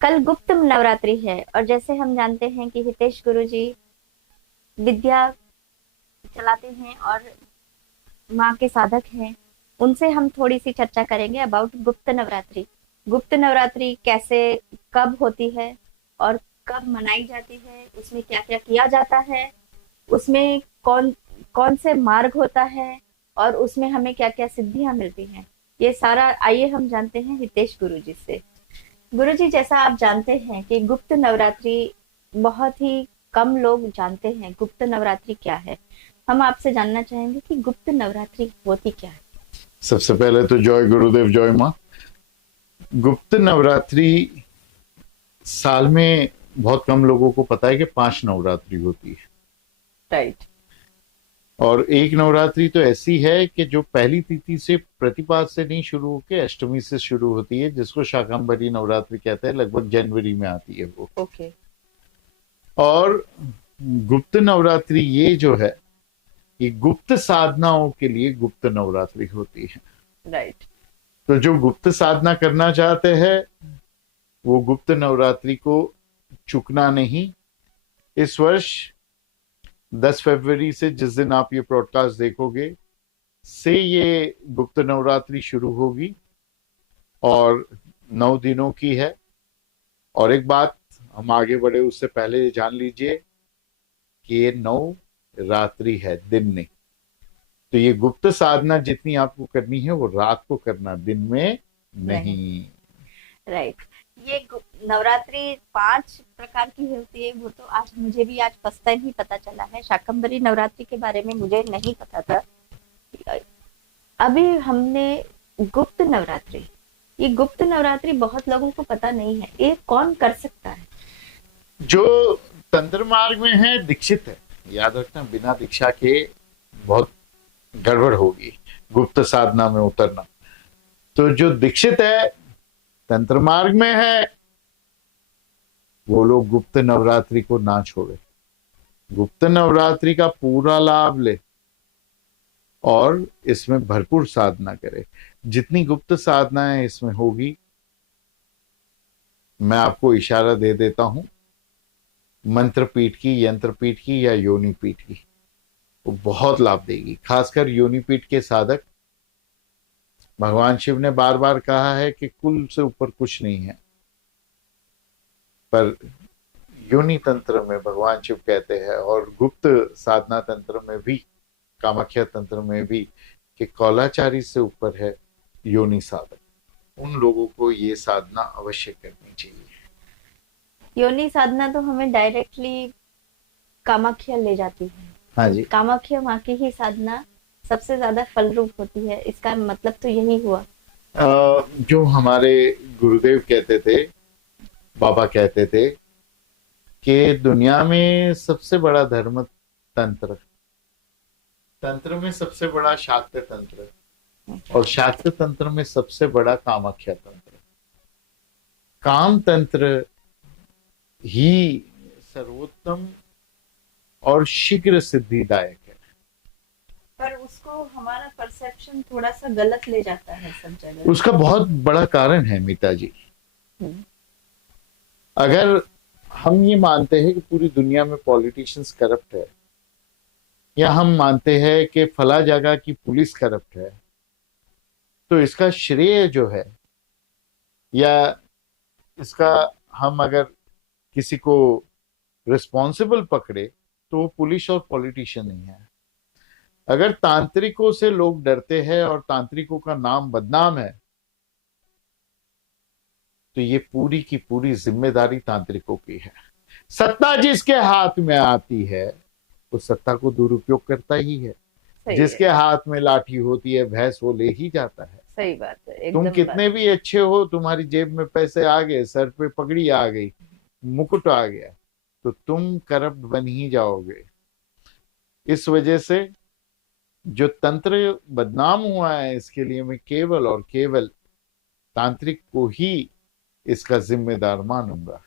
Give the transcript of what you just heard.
कल गुप्त नवरात्रि है और जैसे हम जानते हैं कि हितेश गुरुजी विद्या चलाते हैं और माँ के साधक हैं। उनसे हम थोड़ी सी चर्चा करेंगे अबाउट गुप्त नवरात्रि। गुप्त नवरात्रि कैसे, कब होती है और कब मनाई जाती है, उसमें क्या क्या किया जाता है, उसमें कौन कौन से मार्ग होता है और उसमें हमें क्या क्या सिद्धियां मिलती हैं, ये सारा आइए हम जानते हैं हितेश गुरुजी से। गुरुजी, जैसा आप जानते हैं कि गुप्त नवरात्रि बहुत ही कम लोग जानते हैं गुप्त नवरात्रि क्या है। हम आपसे जानना चाहेंगे कि गुप्त नवरात्रि होती क्या है। सबसे पहले तो जय गुरुदेव जय माँ। गुप्त नवरात्रि साल में बहुत कम लोगों को पता है कि 5 नवरात्रि होती है। राइट। और एक नवरात्रि तो ऐसी है कि जो पहली तिथि से प्रतिपद से नहीं शुरू होकर अष्टमी से शुरू होती है, जिसको शाकंभरी नवरात्रि कहते हैं। लगभग जनवरी में आती है वो। ओके। और गुप्त नवरात्रि ये जो है, ये गुप्त साधनाओं के लिए गुप्त नवरात्रि होती है। राइट। तो जो गुप्त साधना करना चाहते हैं वो गुप्त नवरात्रि को चुकना नहीं। इस वर्ष 10 फरवरी से, जिस दिन आप ये ब्रॉडकास्ट देखोगे, से ये गुप्त नवरात्रि शुरू होगी और 9 दिनों की है। और एक बात हम आगे बढ़े उससे पहले जान लीजिए कि ये 9 रात्रि है, दिन नहीं। तो ये गुप्त साधना जितनी आपको करनी है वो रात को करना, दिन में नहीं। राइट। ये नवरात्रि 5 प्रकार की होती है, वो तो आज मुझे भी आज फर्स्ट टाइम ही पता चला है। शाकंभरी नवरात्रि के बारे में मुझे नहीं पता था। अभी हमने गुप्त नवरात्रि, ये गुप्त नवरात्रि बहुत लोगों को पता नहीं है, ये कौन कर सकता है? जो तंत्र मार्ग में है, दीक्षित है। याद रखना, बिना दीक्षा के बहुत गड़बड़ होगी गुप्त साधना में उतरना। तो जो दीक्षित है, तंत्र मार्ग में है, वो लोग गुप्त नवरात्रि को ना छोड़े, गुप्त नवरात्रि का पूरा लाभ ले और इसमें भरपूर साधना करे। जितनी गुप्त साधनाएं इसमें होगी, मैं आपको इशारा दे देता हूं, मंत्र पीठ की, यंत्र पीठ की या योनि पीठ की, वो बहुत लाभ देगी। खासकर योनि पीठ के साधक, भगवान शिव ने बार बार कहा है कि कुल से ऊपर कुछ नहीं है, पर योनि तंत्र में भगवान शिव कहते हैं, और गुप्त साधना तंत्र में भी, कामाख्या तंत्र में भी, कि कौलाचारी से ऊपर है योनि साधक। उन लोगों को ये साधना अवश्य करनी चाहिए। योनि साधना तो हमें डायरेक्टली कामाख्या ले जाती है। हाँ जी। कामाख्या माँ की ही साधना सबसे ज्यादा फल रूप होती है, इसका मतलब तो यही हुआ। जो हमारे गुरुदेव कहते थे, बाबा कहते थे कि दुनिया में सबसे बड़ा धर्म तंत्र, तंत्र में सबसे बड़ा शाक्त तंत्र, और शाक्त तंत्र में सबसे बड़ा कामाख्या तंत्र। काम तंत्र ही सर्वोत्तम और शीघ्र सिद्धिदायक है। पर उसको हमारा परसेप्शन थोड़ा सा गलत ले जाता है सब जगह। उसका बहुत बड़ा कारण है मीता जी। हम्म। अगर हम ये मानते हैं कि पूरी दुनिया में पॉलिटिशियंस करप्ट है, या हम मानते हैं कि फला जगह की पुलिस करप्ट है, तो इसका श्रेय जो है, या इसका हम अगर किसी को रिस्पॉन्सिबल पकड़े, तो वो पुलिस और पॉलिटिशियन नहीं है। अगर तांत्रिकों से लोग डरते हैं और तांत्रिकों का नाम बदनाम है, तो ये पूरी की पूरी जिम्मेदारी तांत्रिकों की है। सत्ता जिसके हाथ में आती है वो सत्ता को दुरुपयोग करता ही है। जिसके हाथ में लाठी होती है, भैंस वो ले ही जाता है। सही बात है, तुम एकदम कितने भी अच्छे हो, तुम्हारी जेब में पैसे आ गए, सर पे पगड़ी आ गई, मुकुट आ गया, तो तुम करप्ट बन ही जाओगे। इस वजह से जो तंत्र बदनाम हुआ है, इसके लिए मैं केवल और केवल तांत्रिक को ही इसका जिम्मेदार मानूंगा।